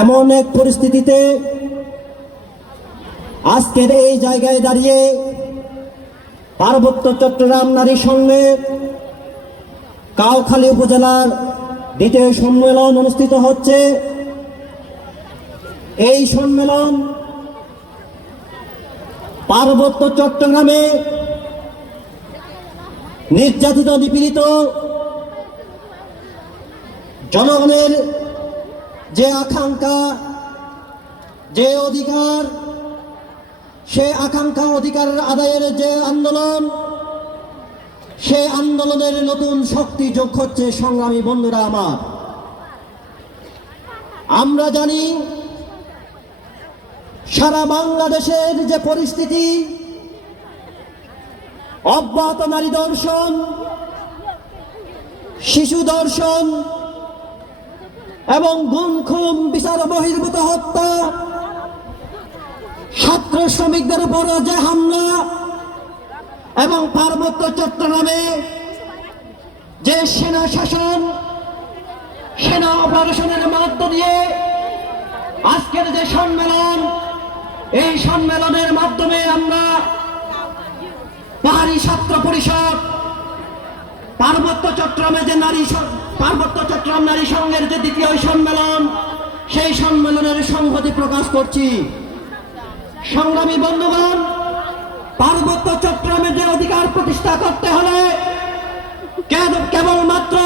এমন এক পরিস্থিতিতে আজকের এই জায়গায় দাঁড়িয়ে পার্বত্য চট্টগ্রাম নারী সঙ্গে কাউখালী উপজেলার দ্বিতীয় সম্মেলন অনুষ্ঠিত হচ্ছে। এই সম্মেলন পার্বত্য চট্টগ্রামে নির্যাতিত, নিপীড়িত জনগণের যে আকাঙ্ক্ষা, যে অধিকার, সে আকাঙ্ক্ষা অধিকারের আদায়ের যে আন্দোলন, সে আন্দোলনের নতুন শক্তি যোগ হচ্ছে সংগ্রামী বন্ধুরা আমার। আমরা জানি সারা বাংলাদেশের যে পরিস্থিতি, অব্যাহত নারী দর্শন, শিশু দর্শন এবং গুম খুম বিচার, বহির্ভূত হত্যা, ছাত্র শ্রমিকদের উপর যে হামলা এবং পার্বত্য চট্টগ্রামে যে সেনা শাসন, সেনা অপারেশনের মধ্য দিয়ে আজকের যে সম্মেলন, এই সম্মেলনের মাধ্যমে আমরা পাহাড়ি ছাত্র পরিষদ, পার্বত্য চট্টগ্রামে যে নারী পার্বত্য চট্টগ্রাম নারী সংঘের যে দ্বিতীয় সম্মেলন, সেই সম্মেলনের সংহতি প্রকাশ করছি। সংগ্রামী বন্ধুগণ, পার্বত্য চট্টগ্রামে যে অধিকার প্রতিষ্ঠা করতে হলে কেব- কেবলমাত্র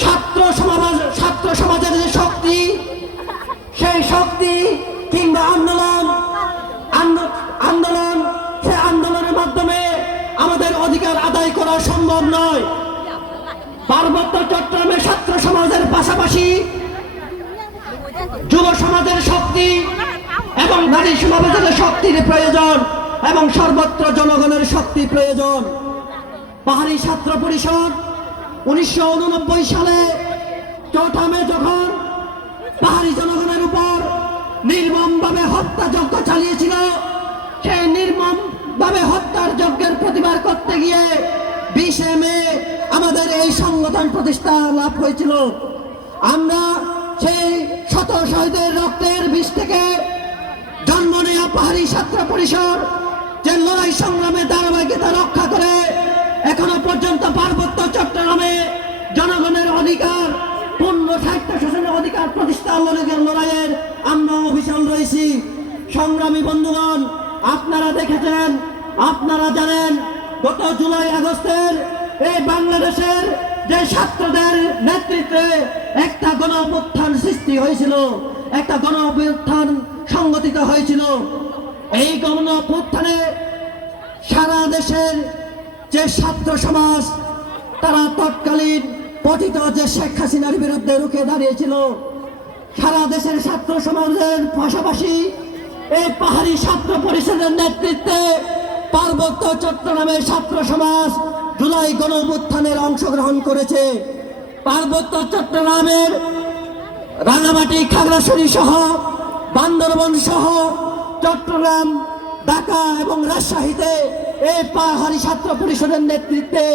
ছাত্র সমাজ, ছাত্র সমাজের যে শক্তি, সেই শক্তি কিংবা আন্দোলন আন্দোলন, সে আন্দোলনের মাধ্যমে আমাদের অধিকার আদায় করা সম্ভব নয়। পার্বত্য চট্টগ্রামের ছাত্র সমাজের পাশাপাশি যুব সমাজের শক্তি এবং নারী সমাজের শক্তির প্রয়োজন এবং সর্বত্র জনগণের শক্তি প্রয়োজন। পাহাড়ি ছাত্র পরিষদ উনিশশো উননব্বই সালে চৌঠামে যখন পাহাড়ি জনগণের উপর নির্মমভাবে হত্যাযজ্ঞ চালিয়েছিল, সেই নির্মমভাবে হত্যার যজ্ঞের প্রতিবাদ করতে গিয়ে বিশে মে আমাদের এই সংগঠন প্রতিষ্ঠা লাভ হয়েছিল। আমরা সেই শত শহীদের রক্তের বিষ থেকে জন্ম নেওয়া পাহাড়ি ছাত্র পরিষদ, যে লড়াই সংগ্রামে ধারাবাহিকতা রক্ষা করে এখনও পর্যন্ত পার্বত্য চট্টগ্রামে জনগণের অধিকার, পূর্ণ সাহিত্য শাসনের অধিকার প্রতিষ্ঠা লড়াইয়ের আমরা অভিযান রয়েছি। সংগ্রামী বন্ধুগণ, আপনারা দেখেছেন, আপনারা জানেন গত জুলাই আগস্টের এই বাংলাদেশের যে ছাত্রদের নেতৃত্বে একটা গণ সৃষ্টি হয়েছিল, একটা গণ সংগঠিত হয়েছিল। এই গণ সারা দেশের যে ছাত্র সমাজ, তারা তৎকালীন পতিত যে শেখ হাসিনার বিরুদ্ধে রুখে দাঁড়িয়েছিল। সারা দেশের ছাত্র সমাজের পাশাপাশি এই পাহাড়ি ছাত্র পরিষদের নেতৃত্বে পার্বত্য চট্টগ্রামের ছাত্র সমাজ জুলাই গণ অংশগ্রহণ করেছে। পার্বত্য চট্টগ্রামের রাঙামাটি, খাগড়াছড়ি সহ বান্দরবন সহ চট্টগ্রাম, ঢাকা এবং রাজশাহীতে এই পাহাড়ি ছাত্র পরিষদের নেতৃত্বে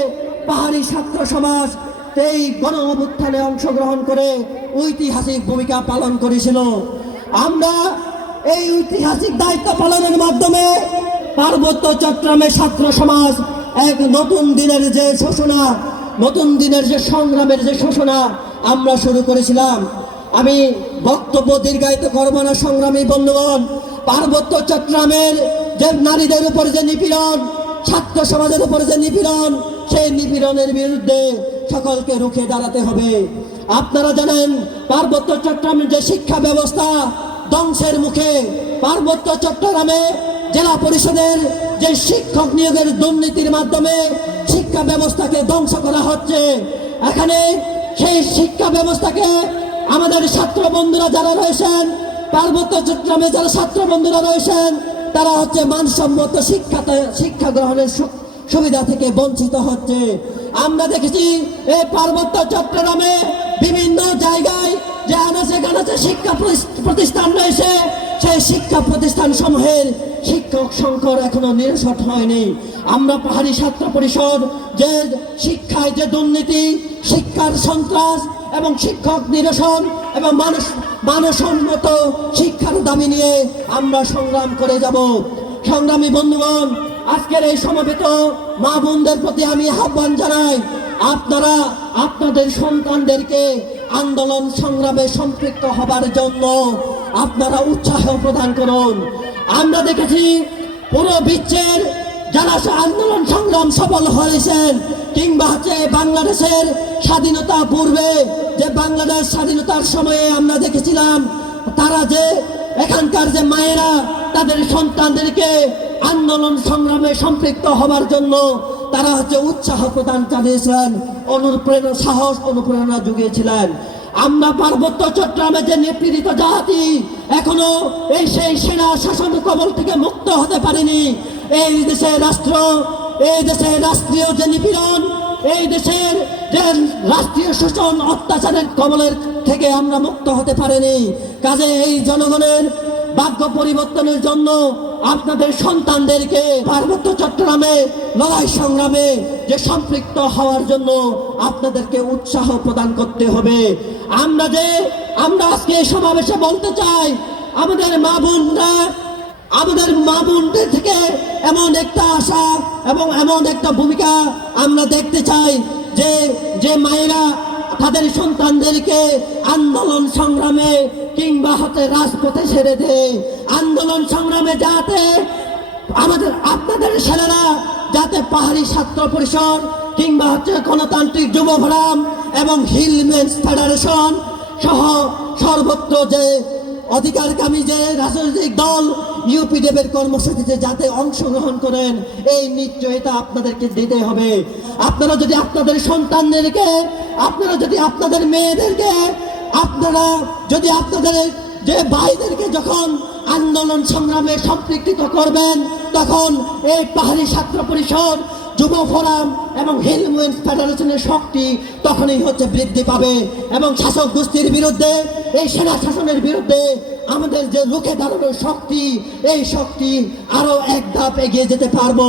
পাহাড়ি ছাত্র সমাজ এই গণ অভ্যুত্থানে অংশগ্রহণ করে ঐতিহাসিক ভূমিকা পালন করেছিল। আমরা এই ঐতিহাসিক দায়িত্ব পালনের মাধ্যমে পার্বত্য চট্টগ্রামের ছাত্র সমাজ এক নতুন দিনের যে ঘোষণা নতুন দিনের যে সংগ্রামের যে ঘোষণা আমরা শুরু করেছিলাম। আমি বক্তব্য দীর্ঘায়িত করব না, সংগ্রামী বন্ধুগণ। পার্বত্য চট্টগ্রামের যে নারীদের উপর যে নিপীড়ন, ছাত্র সমাজের উপর যে নিপীড়ন, সেই নিপীড়নের বিরুদ্ধে সকলকে রুখে দাঁড়াতে হবে। আপনারা জানেন, পার্বত্য চট্টগ্রামের যে শিক্ষা ব্যবস্থা ধ্বংসের মুখে, পার্বত্য চট্টগ্রামে জেলা পরিষদের যে শিক্ষক নিয়োগের দুর্নীতির মাধ্যমে শিক্ষা ব্যবস্থাকে ধ্বংস করা হচ্ছে, এখানে সেই শিক্ষা ব্যবস্থাকে আমাদের ছাত্র বন্ধুরা যারা রয়েছেন, পার্বত্য চট্টগ্রামে যারা ছাত্র বন্ধুরা রয়েছেন, তারা হচ্ছে মানসম্মত শিক্ষাতে শিক্ষা গ্রহণের সুবিধা থেকে বঞ্চিত হচ্ছে। আমরা দেখেছি এই পার্বত্য চট্টগ্রামে বিভিন্ন জায়গায় যে আনাচে গানাচে শিক্ষা প্রতিষ্ঠান রয়েছে, সেই শিক্ষা প্রতিষ্ঠান সমূহের শিক্ষক সংকট এখনও নিরসট হয়নি। আমরা পাহাড়ি ছাত্র পরিষদ, যে শিক্ষায় যে দুর্নীতি, শিক্ষার সন্ত্রাস এবং শিক্ষক নিরসন এবং মানুষ, মানসম্মত শিক্ষার দাবি নিয়ে আমরা সংগ্রাম করে যাব। সংগ্রামী বন্ধুগণ, আজকের এই সমবেত মা বোনদের প্রতি আমি আহ্বান জানাই, আপনারা আপনাদের সন্তানদেরকে আন্দোলন সংগ্রামে সম্পৃক্ত হবার জন্য আপনারা উৎসাহ প্রদান করুন। আমরা দেখেছি পুরো বিশ্বের যারা আন্দোলন সংগ্রাম সফল হয়েছেন, কিংবা হচ্ছে বাংলাদেশের স্বাধীনতা পূর্বে যে বাংলাদেশ স্বাধীনতার সময়ে আমরা দেখেছিলাম, তারা যে এখানকার যে মায়েরা, তাদের সন্তানদেরকে আন্দোলন সংগ্রামে সম্পৃক্ত হবার জন্য তারা হচ্ছে উৎসাহ প্রদান চালিয়েছিলেন, অনুপ্রেরণা, সাহস অনুপ্রেরণা জুগিয়েছিলেন আমরা পার্বত্য চট্টগ্রামে যে নিপীড়িত জাতি, এখনও এই সেই সেনা শাসন কবল থেকে মুক্ত হতে পারেনি। এই দেশের রাষ্ট্র, এই দেশের রাষ্ট্রীয় যে নিপীড়ন, এই দেশের যে রাষ্ট্রীয় শোষণ অত্যাচারের কবলের থেকে আমরা মুক্ত হতে পারিনি। কাজে এই জনগণের ভাগ্য পরিবর্তনের জন্য আপনাদের সন্তানদেরকে পার্বত্য চট্টগ্রামে, লড়াই সংগ্রামে যে সম্পৃক্ত হওয়ার জন্য আপনাদেরকে উৎসাহ প্রদান করতে হবে। আমরা যে, আমরা আজকে এই সমাবেশে বলতে চাই, আমাদের মা বোনরা, আমাদের মা বোনদের থেকে এমন একটা আশা এবং এমন একটা ভূমিকা আমরা দেখতে চাই যে যে মায়েরা তাদের সন্তানদেরকে আন্দোলন সংগ্রামে কিংবা হাতে রাজপথে ছেড়ে দেয়। আন্দোলন সংগ্রামে যাতে আমাদের, আপনাদের ছেলেরা যাতে পাহাড়ি ছাত্র পরিষদ কিংবা হচ্ছে গণতান্ত্রিক যুব ফোরাম এবং হিলমেন্স ফেডারেশন সহ সর্বত্র যে অধিকারকামী যে রাজনৈতিক দল ইউপিডিএফের কর্মসূচিতে যাতে অংশগ্রহণ করেন, এই নিশ্চয়তা আপনাদেরকে দিতে হবে। আপনারা যদি আপনাদের সন্তানদেরকে, আপনারা যদি আপনাদের মেয়েদেরকে, আপনারা যদি আপনাদের যে ভাইদেরকে যখন আন্দোলন সংগ্রামে সম্পৃক্ত করবেন। তখন এই পাহাড়ি ছাত্র পরিষদ, যুব ফোরাম এবং হিলমেন্স ফেডারেশনের শক্তি তখনই হচ্ছে বৃদ্ধি পাবে এবং শাসক গোষ্ঠীর বিরুদ্ধে, এই সেনা শাসনের বিরুদ্ধে আমাদের যে রুখে দাঁড়ানোর শক্তি, এই শক্তি আরও এক ধাপ এগিয়ে যেতে পারব।